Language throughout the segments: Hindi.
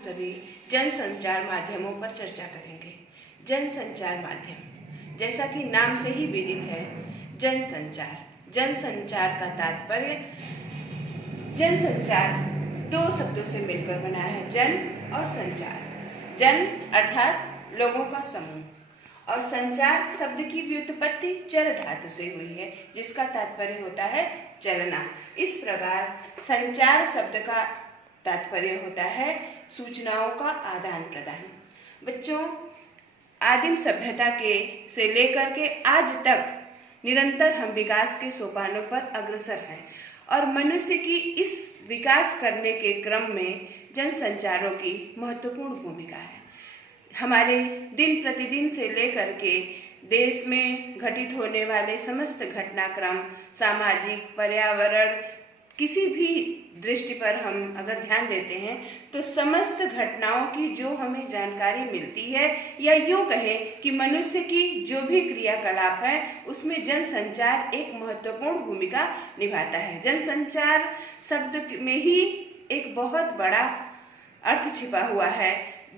सभी जन संचार माध्यमों पर चर्चा करेंगे। जन संचार माध्यम, जैसा कि नाम से ही विदित है, जन संचार। जन संचार का तात्पर्य, जन संचार दो शब्दों से मिलकर बना है, जन और संचार। जन अर्थात लोगों का समूह और संचार शब्द की व्युत्पत्ति चर धातु से हुई है, जिसका तात्पर्य होता है चलना। इस प्रकार संचार शब्द का तात्पर्य होता है सूचनाओं का आदान प्रदान। बच्चों, आदिम सभ्यता के से लेकर के आज तक निरंतर हम विकास के सोपानों पर अग्रसर हैं और मनुष्य की इस विकास करने के क्रम में जनसंचारों की महत्वपूर्ण भूमिका है। हमारे दिन प्रतिदिन से लेकर के देश में घटित होने वाले समस्त घटनाक्रम, सामाजिक, पर्यावरण, किसी भी दृष्टि पर हम अगर ध्यान देते हैं तो समस्त घटनाओं की जो हमें जानकारी मिलती है, या यूँ कहें कि मनुष्य की जो भी क्रियाकलाप है उसमें जनसंचार एक महत्वपूर्ण भूमिका निभाता है। जनसंचार शब्द में ही एक बहुत बड़ा अर्थ छिपा हुआ है।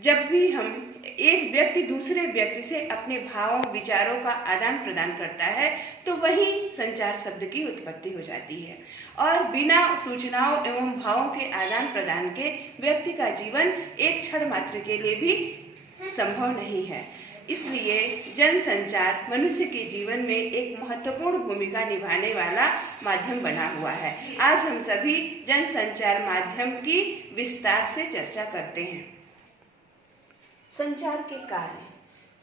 जब भी हम एक व्यक्ति दूसरे व्यक्ति से अपने भावों, विचारों का आदान प्रदान करता है तो वही संचार शब्द की उत्पत्ति हो जाती है। और बिना सूचनाओं एवं भावों के आदान प्रदान के व्यक्ति का जीवन एक क्षण मात्र के लिए भी संभव नहीं है। इसलिए जनसंचार मनुष्य के जीवन में एक महत्वपूर्ण भूमिका निभाने वाला माध्यम बना हुआ है। आज हम सभी जनसंचार माध्यम की विस्तार से चर्चा करते हैं। संचार के कार्य।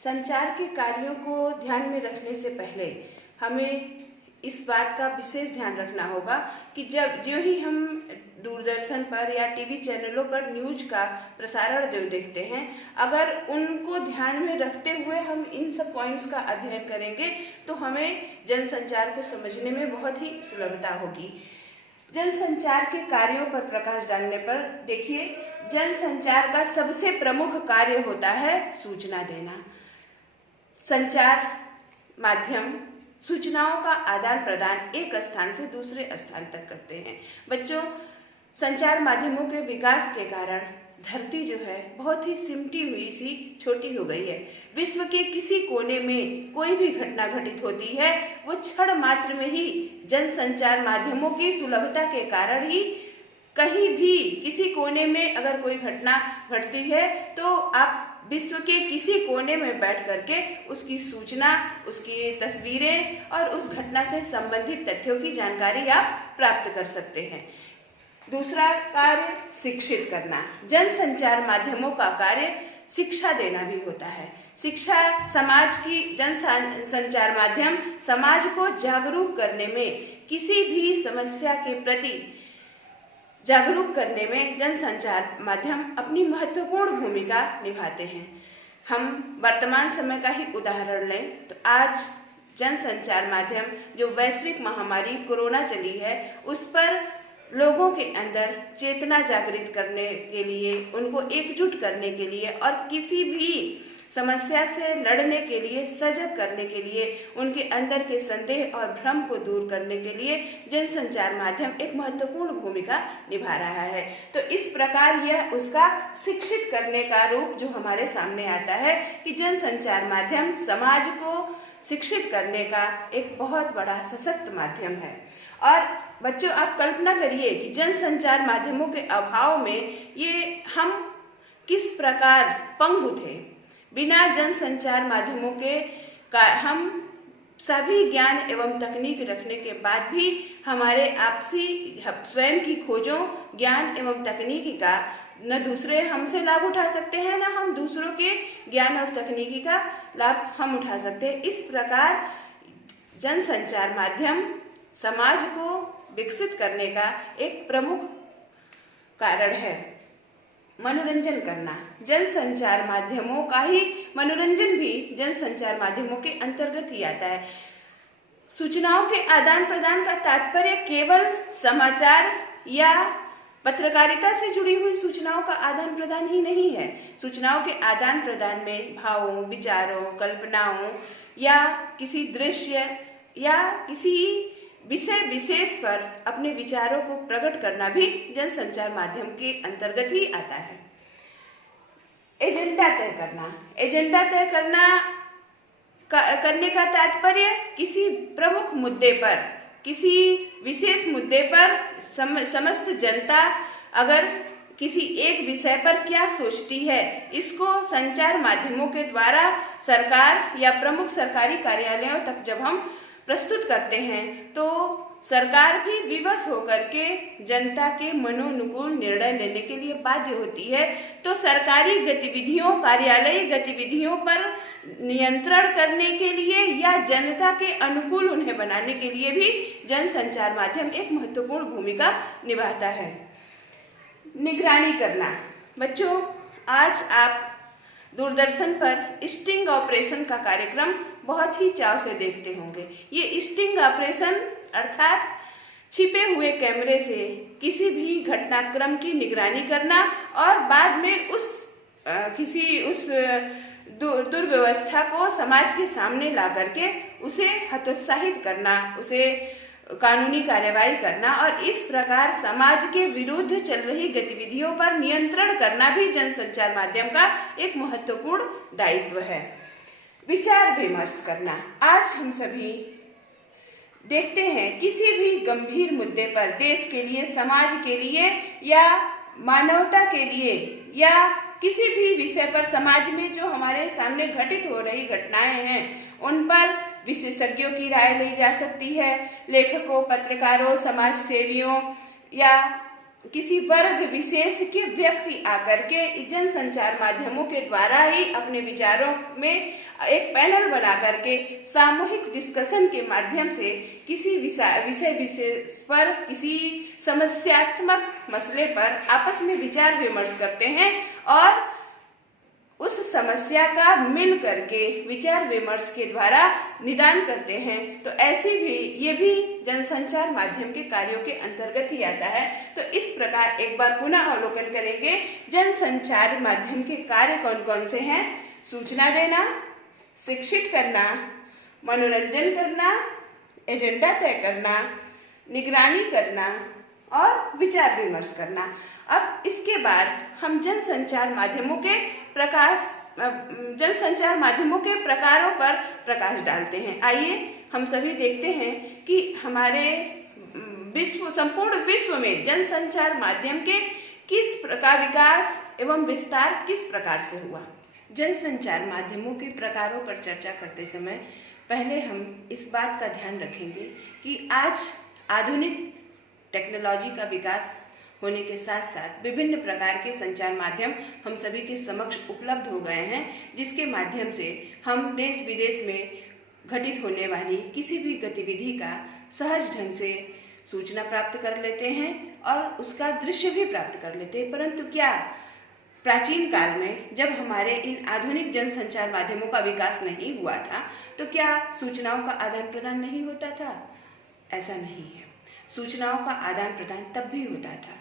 संचार के कार्यों को ध्यान में रखने से पहले हमें इस बात का विशेष ध्यान रखना होगा कि जो ही हम दूरदर्शन पर या टीवी चैनलों पर न्यूज का प्रसारण देखते हैं, अगर उनको ध्यान में रखते हुए हम इन सब पॉइंट्स का अध्ययन करेंगे तो हमें जनसंचार को समझने में बहुत ही सुलभता होगी। जनसंचार के कार्यों पर प्रकाश डालने पर देखिए, जनसंचार का सबसे प्रमुख कार्य होता है सूचना देना। संचार माध्यम सूचनाओं का आदान प्रदान एक स्थान से दूसरे स्थान तक करते हैं। बच्चों, संचार माध्यमों के विकास के कारण धरती जो है बहुत ही सिमटी हुई सी छोटी हो गई है। विश्व के किसी कोने में कोई भी घटना घटित होती है, वो क्षण मात्र में ही जनसंचार माध्यमों की सुलभता के कारण ही कहीं भी किसी कोने में अगर कोई घटना घटती है तो आप विश्व के किसी कोने में बैठ करके उसकी सूचना, उसकी तस्वीरें और उस घटना से संबंधित तथ्यों की जानकारी आप प्राप्त कर सकते हैं। दूसरा कार्य शिक्षित करना। जनसंचार माध्यमों का कार्य शिक्षा देना भी होता है। शिक्षा समाज की जनसंचार माध्यम समाज को जागरूक करने में, किसी भी समस्या के प्रति जागरूक करने में जनसंचार माध्यम अपनी महत्वपूर्ण भूमिका निभाते हैं। हम वर्तमान समय का ही उदाहरण लें तो आज जनसंचार माध्यम जो वैश्विक महामारी कोरोना चली है, उस पर लोगों के अंदर चेतना जागृत करने के लिए, उनको एकजुट करने के लिए और किसी भी समस्या से लड़ने के लिए, सजग करने के लिए, उनके अंदर के संदेह और भ्रम को दूर करने के लिए जनसंचार माध्यम एक महत्वपूर्ण भूमिका निभा रहा है। तो इस प्रकार यह उसका शिक्षित करने का रूप जो हमारे सामने आता है कि जनसंचार माध्यम समाज को शिक्षित करने का एक बहुत बड़ा सशक्त माध्यम है। और बच्चों, आप कल्पना करिए कि जनसंचार माध्यमों के अभाव में ये हम किस प्रकार पंगु थे। बिना जनसंचार माध्यमों के हम सभी ज्ञान एवं तकनीक रखने के बाद भी हमारे आपसी स्वयं की खोजों, ज्ञान एवं तकनीकी का न दूसरे हमसे लाभ उठा सकते हैं, न हम दूसरों के ज्ञान और तकनीकी का लाभ हम उठा सकते हैं। इस प्रकार जनसंचार माध्यम समाज को विकसित करने का एक प्रमुख कारण है। मनोरंजन करना। जनसंचार माध्यमों का ही मनोरंजन भी जनसंचार माध्यमों के अंतर्गत ही आता है। सूचनाओं के आदान प्रदान का तात्पर्य केवल समाचार या पत्रकारिता से जुड़ी हुई सूचनाओं का आदान प्रदान ही नहीं है। सूचनाओं के आदान प्रदान में भावों, विचारों, कल्पनाओं या किसी दृश्य या किसी विषय विशेष पर अपने विचारों को प्रकट करना भी जनसंचार माध्यम के अंतर्गत ही आता है। एजेंडा तय करना। एजेंडा तय करने का तात्पर्य किसी प्रमुख मुद्दे पर, किसी विशेष मुद्दे पर समस्त जनता अगर किसी एक विषय पर क्या सोचती है, इसको संचार माध्यमों के द्वारा सरकार या प्रमुख सरकारी कार्यालयों तक जब हम प्रस्तुत करते हैं तो सरकार भी विवश होकर के जनता के मनोनुकूल निर्णय लेने के लिए बाध्य होती है। तो सरकारी गतिविधियों, कार्यालयी गतिविधियों पर नियंत्रण करने के लिए या जनता के अनुकूल उन्हें बनाने के लिए भी जनसंचार माध्यम एक महत्वपूर्ण भूमिका निभाता है। निगरानी करना। बच्चों, आज आप दूरदर्शन पर स्टिंग ऑपरेशन का कार्यक्रम बहुत ही चाव से देखते होंगे। ये स्टिंग ऑपरेशन अर्थात छिपे हुए कैमरे से किसी भी घटनाक्रम की निगरानी करना और बाद में उस दुर्व्यवस्था को समाज के सामने ला करके उसे हतोत्साहित करना, उसे कानूनी कार्यवाही करना और इस प्रकार समाज के विरुद्ध चल रही गतिविधियों पर नियंत्रण करना भी जनसंचार माध्यम का एक महत्वपूर्ण दायित्व है। विचार विमर्श करना। आज हम सभी देखते हैं किसी भी गंभीर मुद्दे पर देश के लिए, समाज के लिए या मानवता के लिए या किसी भी विषय पर समाज में जो हमारे सामने घटित हो रही घटनाएं हैं उन पर विशेषज्ञों की राय ली जा सकती है। लेखकों, पत्रकारों, समाज सेवियों या किसी वर्ग विशेष के व्यक्ति आकर के जनसंचार माध्यमों के द्वारा ही अपने विचारों में एक पैनल बना करके सामूहिक डिस्कशन के माध्यम से किसी विषय विशेष पर, किसी समस्यात्मक मसले पर आपस में विचार विमर्श करते हैं और उस समस्या का मिल करके विचार विमर्श के द्वारा निदान करते हैं। तो ऐसी भी ये भी जनसंचार माध्यम के कार्यों के अंतर्गत ही आता है। तो इस प्रकार एक बार पुनः अवलोकन करेंगे जनसंचार माध्यम के कार्य कौन कौन से हैं। सूचना देना, शिक्षित करना, मनोरंजन करना, एजेंडा तय करना, निगरानी करना और विचार विमर्श करना। अब इसके बाद हम जनसंचार माध्यमों के प्रकारों पर प्रकाश डालते हैं। आइए हम सभी देखते हैं कि हमारे संपूर्ण विश्व में जनसंचार माध्यम के किस प्रकार विकास एवं विस्तार किस प्रकार से हुआ। जनसंचार माध्यमों के प्रकारों पर चर्चा करते समय पहले हम इस बात का ध्यान रखेंगे कि आज आधुनिक टेक्नोलॉजी का विकास होने के साथ साथ विभिन्न प्रकार के संचार माध्यम हम सभी के समक्ष उपलब्ध हो गए हैं, जिसके माध्यम से हम देश विदेश में घटित होने वाली किसी भी गतिविधि का सहज ढंग से सूचना प्राप्त कर लेते हैं और उसका दृश्य भी प्राप्त कर लेते हैं। परंतु क्या प्राचीन काल में जब हमारे इन आधुनिक जनसंचार माध्यमों का विकास नहीं हुआ था तो क्या सूचनाओं का आदान प्रदान नहीं होता था? ऐसा नहीं है। सूचनाओं का आदान प्रदान तब भी होता था।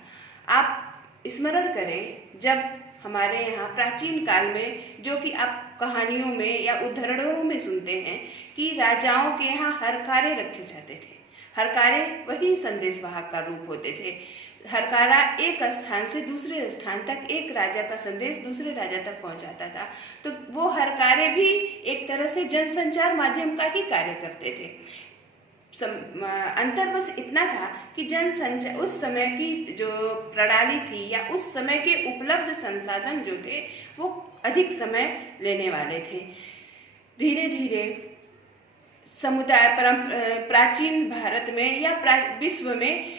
आप स्मरण करें जब हमारे यहाँ प्राचीन काल में, जो कि आप कहानियों में या उद्धरणों में सुनते हैं कि राजाओं के यहाँ हरकारे रखे जाते थे। हरकारे वही संदेश वाहक का रूप होते थे। हरकारा एक स्थान से दूसरे स्थान तक एक राजा का संदेश दूसरे राजा तक पहुंचाता था। तो वो हरकारे भी एक तरह से जनसंचार माध्यम का ही कार्य करते थे। अंतर बस इतना था कि जनसंचार उस समय की जो प्रणाली थी या उस समय के उपलब्ध संसाधन जो थे वो अधिक समय लेने वाले थे। धीरे धीरे समुदाय प्राचीन भारत में या विश्व में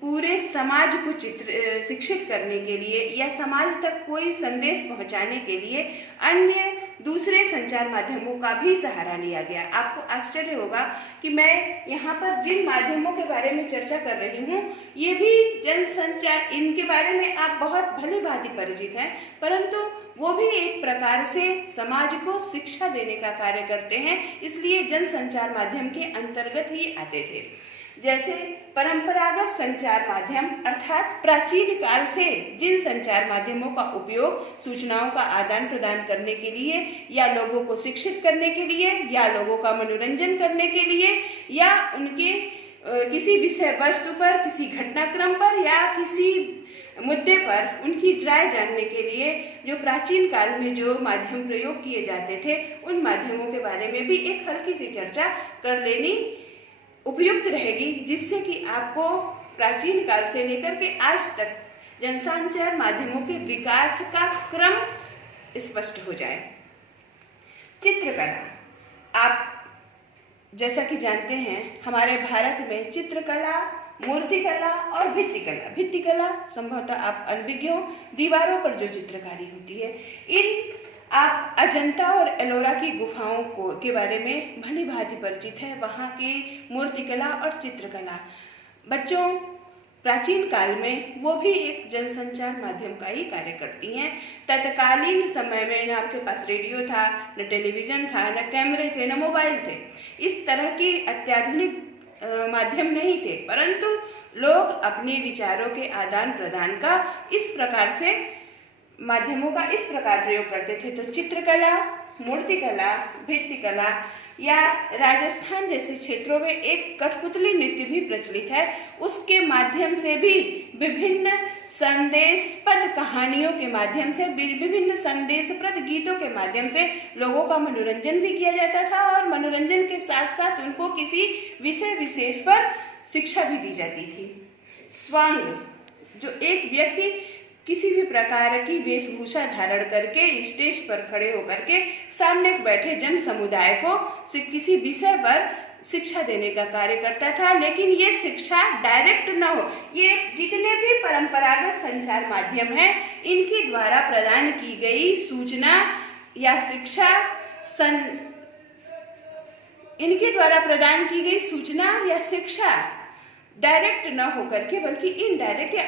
पूरे समाज को शिक्षित करने के लिए या समाज तक कोई संदेश पहुंचाने के लिए अन्य दूसरे संचार माध्यमों का भी सहारा लिया गया। आपको आश्चर्य होगा कि मैं यहाँ पर जिन माध्यमों के बारे में चर्चा कर रही हूँ ये भी जनसंचार, इनके बारे में आप बहुत भली भांति परिचित हैं, परंतु वो भी एक प्रकार से समाज को शिक्षा देने का कार्य करते हैं, इसलिए जनसंचार माध्यम के अंतर्गत ही आते थे। जैसे परंपरागत संचार माध्यम अर्थात प्राचीन काल से जिन संचार माध्यमों का उपयोग सूचनाओं का आदान प्रदान करने के लिए या लोगों को शिक्षित करने के लिए या लोगों का मनोरंजन करने के लिए या उनके किसी विषय वस्तु पर, किसी घटनाक्रम पर या किसी मुद्दे पर उनकी राय जानने के लिए जो प्राचीन काल में जो माध्यम प्रयोग किए जाते थे उन माध्यमों के बारे में भी एक हल्की सी चर्चा कर लेनी उपयुक्त रहेगी, जिससे कि आपको प्राचीन काल से लेकर के आज तक जनसंचार माध्यमों के विकास का क्रम स्पष्ट हो जाए। चित्रकला, आप जैसा कि जानते हैं हमारे भारत में चित्रकला, मूर्तिकला और भित्तिकला संभवतः आप अनभिज्ञ हो, दीवारों पर जो चित्रकारी होती है। इन आप अजंता और एलोरा की गुफाओं के बारे में भली भांति परिचित है, वहाँ की मूर्तिकला और चित्रकला। बच्चों, प्राचीन काल में वो भी एक जनसंचार माध्यम का ही कार्य करती हैं। तत्कालीन समय में न आपके पास रेडियो था, न टेलीविजन था, न कैमरे थे, न मोबाइल थे, इस तरह की अत्याधुनिक माध्यम नहीं थे, परंतु लोग अपने विचारों के आदान प्रदान का इस प्रकार से माध्यमों का इस प्रकार प्रयोग करते थे। तो चित्रकला, मूर्तिकला, भित्तिकला या राजस्थान जैसे क्षेत्रों में एक कठपुतली नृत्य भी प्रचलित है, उसके माध्यम से भी विभिन्न संदेशप्रद कहानियों के माध्यम से, विभिन्न संदेशप्रद गीतों के माध्यम से लोगों का मनोरंजन भी किया जाता था और मनोरंजन के साथ साथ उनको किसी विषय विशेष पर शिक्षा भी दी जाती थी। स्वांग, जो एक व्यक्ति किसी भी प्रकार की वेशभूषा धारण करके स्टेज पर खड़े होकर के सामने बैठे जन समुदाय को किसी विषय पर शिक्षा देने का कार्य करता था, लेकिन ये शिक्षा डायरेक्ट न हो। ये जितने भी परंपरागत संचार माध्यम हैं, इनके द्वारा प्रदान की गई सूचना या शिक्षा इनके द्वारा प्रदान की गई सूचना या शिक्षा डायरेक्ट न होकर के बल्कि इनडायरेक्ट या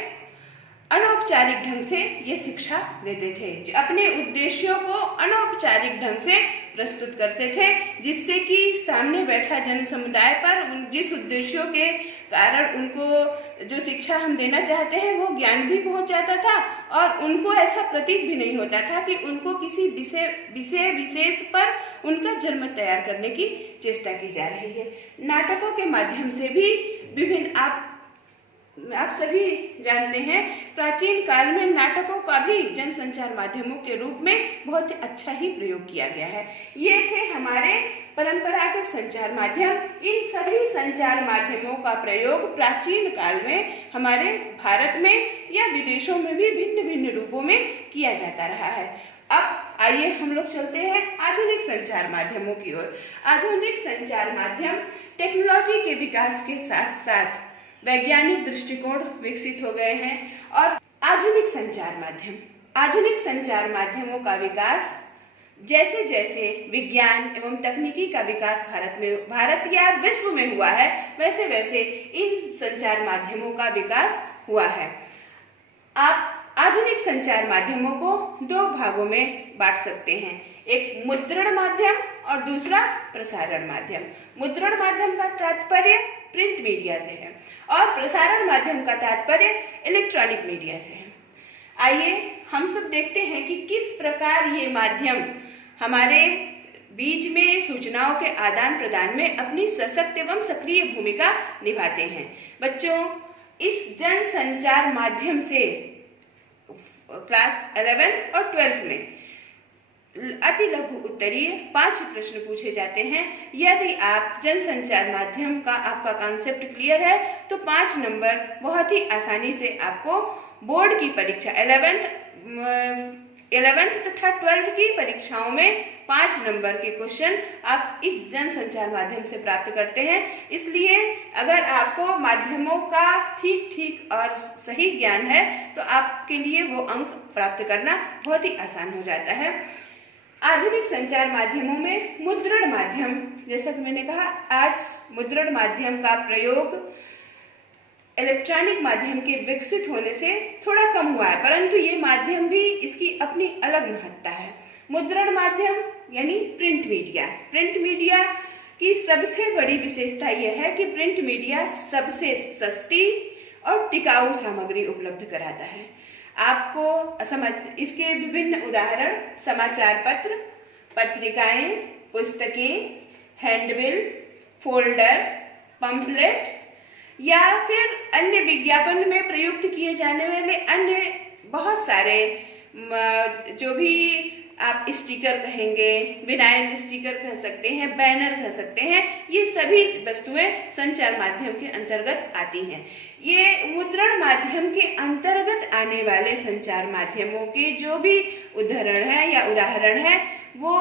अनौपचारिक ढंग से ये शिक्षा देते थे, अपने उद्देश्यों को अनौपचारिक ढंग से प्रस्तुत करते थे, जिससे कि सामने बैठा जन समुदाय पर जिस उद्देश्यों के कारण उनको जो शिक्षा हम देना चाहते हैं वो ज्ञान भी पहुंच जाता था और उनको ऐसा प्रतीत भी नहीं होता था कि उनको किसी विषय विशेष पर उनका जन्म तैयार करने की चेष्टा की जा रही है। नाटकों के माध्यम से भी विभिन्न आप सभी जानते हैं प्राचीन काल में नाटकों का भी जनसंचार माध्यमों के रूप में बहुत अच्छा ही प्रयोग किया गया है। ये थे हमारे परंपरागत संचार माध्यम। इन सभी संचार माध्यमों का प्रयोग प्राचीन काल में हमारे भारत में या विदेशों में भी भिन्न भिन्न रूपों में किया जाता रहा है। अब आइए हम लोग चलते हैं आधुनिक संचार माध्यमों की ओर। आधुनिक संचार माध्यम टेक्नोलॉजी के विकास के साथ साथ वैज्ञानिक दृष्टिकोण विकसित हो गए हैं और आधुनिक संचार माध्यमों का विकास जैसे जैसे विज्ञान एवं तकनीकी का विकास भारत या विश्व में हुआ है, वैसे वैसे इन संचार माध्यमों का विकास हुआ है। आप आधुनिक संचार माध्यमों को दो भागों में बांट सकते हैं, एक मुद्रण माध्यम और दूसरा प्रसारण माध्यम। मुद्रण माध्यम का तात्पर्य प्रिंट मीडिया से है और प्रसारण माध्यम का तात्पर्य इलेक्ट्रॉनिक मीडिया से है। आइए हम सब देखते हैं कि किस प्रकार ये माध्यम हमारे बीच में सूचनाओं के आदान प्रदान में अपनी सशक्त एवं सक्रिय भूमिका निभाते हैं। बच्चों, इस जन संचार माध्यम से क्लास 11 और 12 में अति लघु उत्तरीय 5 प्रश्न पूछे जाते हैं। यदि आप जनसंचार माध्यम का आपका कॉन्सेप्ट क्लियर है तो 5 नंबर बहुत ही आसानी से आपको बोर्ड की परीक्षा 11th तथा 12th की परीक्षाओं में 5 नंबर के क्वेश्चन आप इस जनसंचार माध्यम से प्राप्त करते हैं। इसलिए अगर आपको माध्यमों का ठीक और सही ज्ञान है तो आपके लिए वो अंक प्राप्त करना बहुत ही आसान हो जाता है। आधुनिक संचार माध्यमों में मुद्रण माध्यम, जैसा कि मैंने कहा, आज मुद्रण माध्यम का प्रयोग इलेक्ट्रॉनिक माध्यम के विकसित होने से थोड़ा कम हुआ है, परंतु ये माध्यम भी इसकी अपनी अलग महत्ता है। मुद्रण माध्यम यानी प्रिंट मीडिया की सबसे बड़ी विशेषता यह है कि प्रिंट मीडिया सबसे सस्ती और टिकाऊ सामग्री उपलब्ध कराता है। आपको इसके विभिन्न उदाहरण समाचार पत्र, पत्रिकाएं, पुस्तकें, हैंडबिल, फोल्डर, पंपलेट, या फिर अन्य विज्ञापन में प्रयुक्त किए जाने वाले अन्य बहुत सारे जो भी आप स्टिकर कहेंगे, विनाइल स्टिकर कह सकते हैं, बैनर कह सकते हैं, ये सभी वस्तुएं संचार माध्यम के अंतर्गत आती हैं। ये मुद्रण माध्यम के अंतर्गत आने वाले संचार माध्यमों के जो भी उदाहरण है वो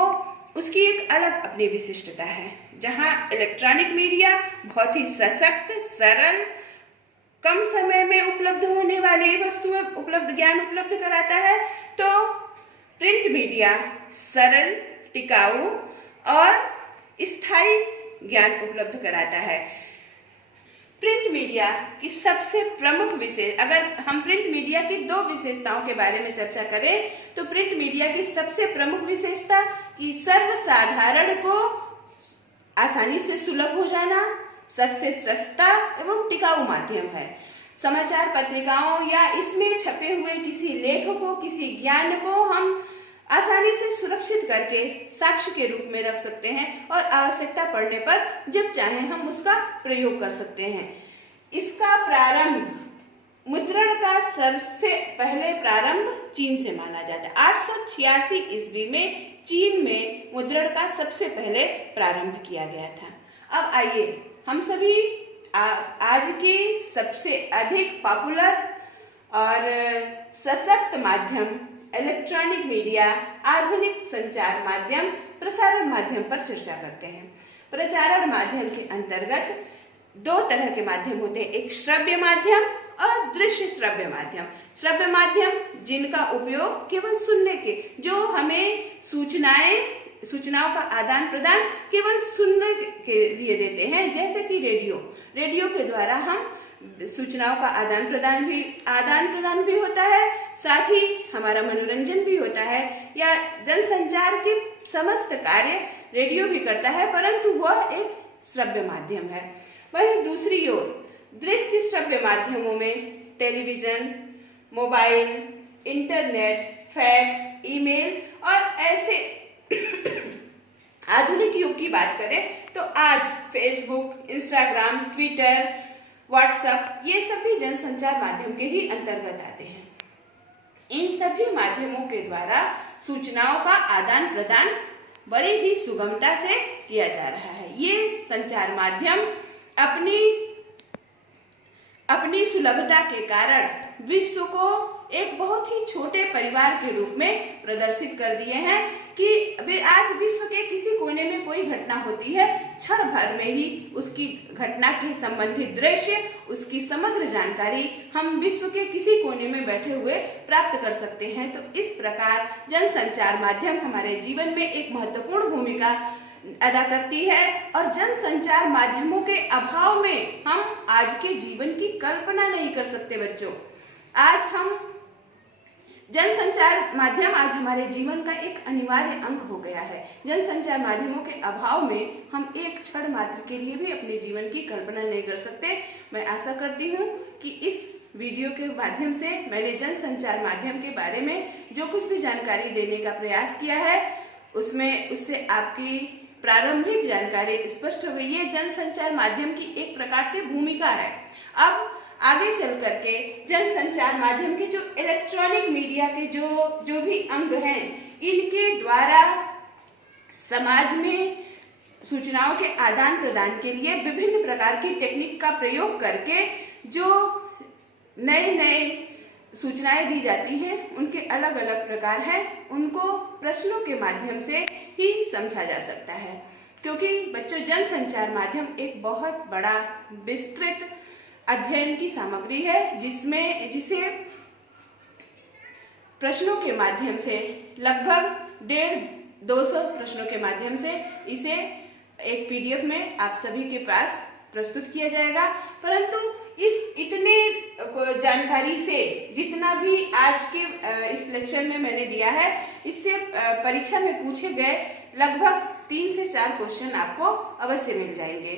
उसकी एक अलग अपनी विशिष्टता है। जहां इलेक्ट्रॉनिक मीडिया बहुत ही सशक्त, सरल, कम समय में उपलब्ध होने वाली वस्तुएं ज्ञान उपलब्ध कराता है, तो प्रिंट मीडिया सरल, टिकाऊ और स्थायी ज्ञान उपलब्ध कराता है। प्रिंट मीडिया की सबसे प्रमुख विशेष, अगर हम प्रिंट मीडिया की दो विशेषताओं के बारे में चर्चा करें तो प्रिंट मीडिया की सबसे प्रमुख विशेषता कि सर्वसाधारण को आसानी से सुलभ हो जाना, सबसे सस्ता एवं टिकाऊ माध्यम है। समाचार पत्रिकाओं या इसमें छपे हुए किसी लेख को, किसी ज्ञान को हम आसानी से सुरक्षित करके साक्ष्य के रूप में रख सकते हैं और आवश्यकता पड़ने पर जब चाहें हम उसका प्रयोग कर सकते हैं। इसका प्रारंभ, मुद्रण का सबसे पहले प्रारंभ चीन से माना जाता है। 886 ईस्वी में चीन में मुद्रण का सबसे पहले प्रारंभ किया गया था। अब आइए हम सभी आज की सबसे अधिक पॉपुलर और सशक्त माध्यम इलेक्ट्रॉनिक मीडिया, आधुनिक संचार माध्यम, प्रसारण माध्यम पर चर्चा करते हैं। प्रसारण माध्यम के अंतर्गत दो तरह के माध्यम होते हैं, एक श्रव्य माध्यम और दृश्य श्रव्य माध्यम। श्रव्य माध्यम जिनका उपयोग केवल सुनने के, जो हमें सूचनाओं का आदान प्रदान केवल सुनने के लिए देते हैं, जैसे कि रेडियो के द्वारा हम सूचनाओं का आदान प्रदान भी होता है, साथ ही हमारा मनोरंजन भी होता है, या जनसंचार के समस्त कार्य रेडियो भी करता है, परंतु वह एक श्रव्य माध्यम है। वहीं दूसरी ओर दृश्य श्रव्य माध्यमों में television, mobile, internet, fax, email और ऐसे आधुनिक युग की बात करें तो आज फेसबुक, इंस्टाग्राम, ट्विटर, व्हाट्सएप, ये सभी जनसंचार माध्यम के ही अंतर्गत आते हैं। इन सभी माध्यमों के द्वारा सूचनाओं का आदान प्रदान बड़ी ही सुगमता से किया जा रहा है। ये संचार माध्यम अपनी सुलभता के कारण विश्व को एक बहुत ही छोटे परिवार के रूप में प्रदर्शित कर दिए हैं कि आज विश्व के किसी कोने में कोई घटना होती है, क्षण भर में ही उसकी घटना के संबंधित दृश्य, उसकी समग्र जानकारी हम विश्व के किसी कोने में बैठे हुए प्राप्त कर सकते हैं। तो इस प्रकार जनसंचार माध्यम हमारे जीवन में एक महत्वपूर्ण भूमिका अदा करती है और जनसंचार माध्यमों के अभाव में हम आज के जीवन की कल्पना नहीं कर सकते। बच्चों, आज हम जनसंचार माध्यम आज हमारे जीवन का एक अनिवार्य अंग हो गया है। जनसंचार माध्यमों के अभाव में हम एक क्षण मात्र के लिए भी अपने जीवन की कल्पना नहीं कर सकते। मैं आशा करती हूँ कि इस वीडियो के माध्यम से मैंने जनसंचार माध्यम के बारे में जो कुछ भी जानकारी देने का प्रयास किया है उससे आपकी प्रारंभिक जानकारी स्पष्ट हो गई है। जनसंचार माध्यम की एक प्रकार से भूमिका है। अब आगे चल करके जनसंचार माध्यम के जो इलेक्ट्रॉनिक मीडिया के जो भी अंग हैं, इनके द्वारा समाज में सूचनाओं के आदान प्रदान के लिए विभिन्न प्रकार की टेक्निक का प्रयोग करके जो नए सूचनाएं दी जाती हैं, उनके अलग अलग प्रकार हैं। उनको प्रश्नों के माध्यम से ही समझा जा सकता है, क्योंकि बच्चों जनसंचार माध्यम एक बहुत बड़ा विस्तृत अध्ययन की सामग्री है जिसे प्रश्नों के माध्यम से लगभग 150-200 प्रश्नों के माध्यम से इसे एक PDF में आप सभी के पास प्रस्तुत किया जाएगा। परंतु इस इतने जानकारी से जितना भी आज के इस लेक्चर में मैंने दिया है, इससे परीक्षा में पूछे गए लगभग 3 से 4 क्वेश्चन आपको अवश्य मिल जाएंगे।